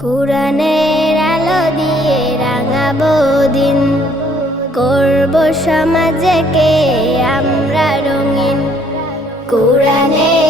কোরআনের আলো দিয়ে রাঙাবো দিন। করব সমাজকে আমরা রঙিন। কোরআনের